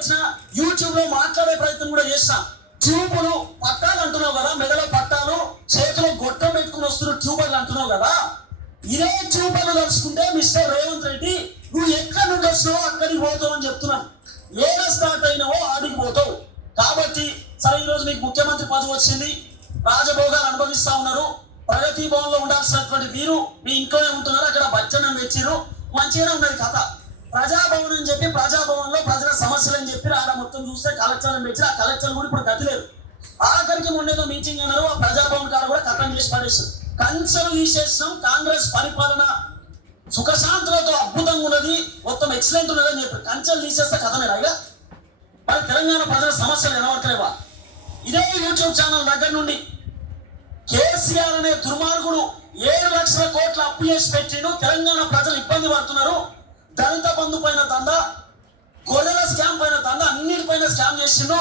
వచ్చినా యూట్యూబ్ లో మాట్లాడే ప్రయత్నం కూడా చేస్తాం. ట్యూబులు పట్టాలు అంటున్నావు కదా, మెడలో పట్టాలు, చేతిలో గొట్టం పెట్టుకుని వస్తున్న ట్యూబర్లు అంటున్నావు కదా. ఇదే ట్యూబర్లు కలుసుకుంటే మిస్టర్ రేవంత్ రెడ్డి నువ్వు ఎక్కడి నుండి వచ్చినావో అక్కడికి పోతావు అని చెప్తున్నాను. ఏదో స్టార్ట్ అయినావో ఆడికి పోతావు. కాబట్టి సరే, ఈరోజు మీకు ముఖ్యమంత్రి పదవి వచ్చింది, రాజభోగాలు అనుభవిస్తా ఉన్నారు. ప్రగతి భవన్ లో ఉండాల్సినటువంటి మీరు మీ ఇంట్లోనే ఉంటున్నారు. అక్కడ బచ్చనం తెచ్చిరు, మంచిగానే ఉన్నది కథ. ప్రజాభవన్ అని చెప్పి ప్రజాభవన్ లో ప్రజల సమస్యలు అని చెప్పి ఆడ మొత్తం చూస్తే కలెక్టర్లను పెంచి ఆ కలెక్టర్ కూడా ఇప్పుడు గతి లేదు. ఆఖరికి మొన్నేదో మీటింగ్ అన్నారు, ఆ ప్రజాభవన్ కాడ కూడా కథం చేసి పడేసారు. కంచెలు తీసేసినాం, కాంగ్రెస్ పరిపాలన సుఖశాంతులతో అద్భుతంగా ఉన్నది, మొత్తం ఎక్సలెంట్ ఉన్నది అని చెప్పి కంచెలు తీసేస్తే కథమే రాగా. మరి తెలంగాణ ప్రజల సమస్యలు నిలబడలేవా? ఇదే యూట్యూబ్ ఛానల్ దగ్గర నుండి కేసీఆర్ అనే దుర్మార్గుడు 7 లక్షల కోట్ల అప్పు చేసి పెట్టిండు. తెలంగాణ ప్రజలు ఇబ్బంది పడుతున్నారు. దళిత బంధు పైన దందా, గొర్రెల స్కామ్ పైన దందా, అన్నిటిపైన స్కామ్ చేసిండు.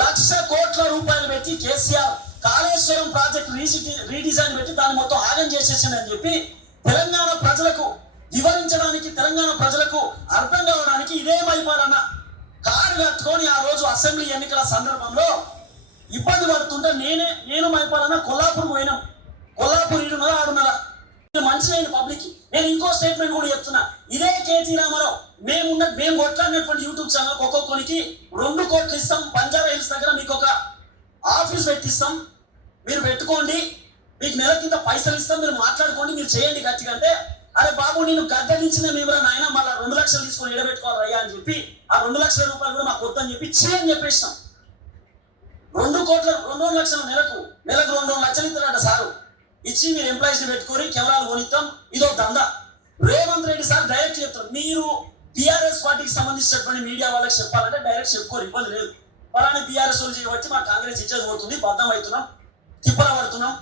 1,00,000 కోట్ల రూపాయలు పెట్టి కేసీఆర్ కాళేశ్వరం ప్రాజెక్ట్ రీడిజైన్ పెట్టి దాన్ని మొత్తం ఆగం చేసేసిందని చెప్పి తెలంగాణ ప్రజలకు వివరించడానికి, తెలంగాణ ప్రజలకు అర్థం కావడానికి ఇదే మైపాలన్న కారు కట్టుకొని ఆ రోజు అసెంబ్లీ ఎన్నికల సందర్భంలో ఇబ్బంది పడుతుంటే నేను మైపాలన్న కొల్లాపూర్ పోయినాం. కొల్లాపూర్ 7:30 మంచి లేని పబ్లిక్. నేను ఇంకో స్టేట్మెంట్ కూడా చెప్తున్నా. ఇదే కేటీ రామారావు మేము కొట్లాడినటువంటి యూట్యూబ్ ఛానల్ ఒక్కొక్కరికి 2 కోట్లు ఇస్తాం, బంజారా హిల్స్ దగ్గర మీకు ఒక ఆఫీస్ పెట్టిస్తాం, మీరు పెట్టుకోండి, మీకు నెల కింద పైసలు ఇస్తాం, మీరు మాట్లాడుకోండి, మీరు చేయండి గట్టిగా అంటే, అరే బాబు నేను గద్దలించిన మేమరా నాయన, మళ్ళీ 2 లక్షలు తీసుకొని ఎడబెట్టుకోవాలి అయ్యా అని చెప్పి ఆ 2 లక్షల రూపాయలు కూడా మాకు వద్దని చెప్పి చేయని చెప్పేసినాం. 2 లక్షలు నెలకు 2 లక్షలు ఇస్తారట సారు. ఇచ్చి మీరు ఎంప్లాయీస్ పెట్టుకొని కెమెరాలు కొనిస్తాం, ఇదో దందా. రేవంత్ రెడ్డి సార్ డైరెక్ట్ చెప్తారు, మీరు టీఆర్ఎస్ పార్టీకి సంబంధించినటువంటి మీడియా వాళ్ళకి చెప్పాలంటే డైరెక్ట్ చెప్పుకోరు, ఇబ్బంది లేదు. అలానే టీఆర్ఎస్ వాళ్ళు చేయవచ్చు, మా కాంగ్రెస్ ఇచ్చేది పోతుంది, బద్దం అవుతున్నాం, తిప్పల పడుతున్నాం,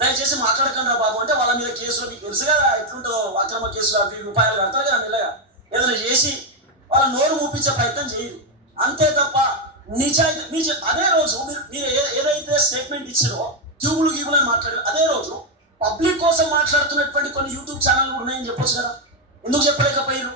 దయచేసి మాట్లాడకండి బాబు అంటే వాళ్ళ మీద కేసులు మీకు తెలుసు కదా ఎట్లుంటుందో, అక్రమ కేసులు అవి రూపాయలు కడతారు కదా మెల్లగా, ఏదైనా చేసి వాళ్ళ నోరు మూపించే ప్రయత్నం చేయదు. అంతే తప్ప నిజాయితీ మీరు అదే రోజు మీరు ఏదైతే స్టేట్మెంట్ ఇచ్చారో ట్యూబులు గీబులు అని మాట్లాడారు, అదే రోజు పబ్లిక్ కోసం మాట్లాడుతున్నటువంటి కొన్ని యూట్యూబ్ ఛానల్ ఉన్నాయని చెప్పొచ్చు కదా, ఎందుకు చెప్పలేకపోయారు?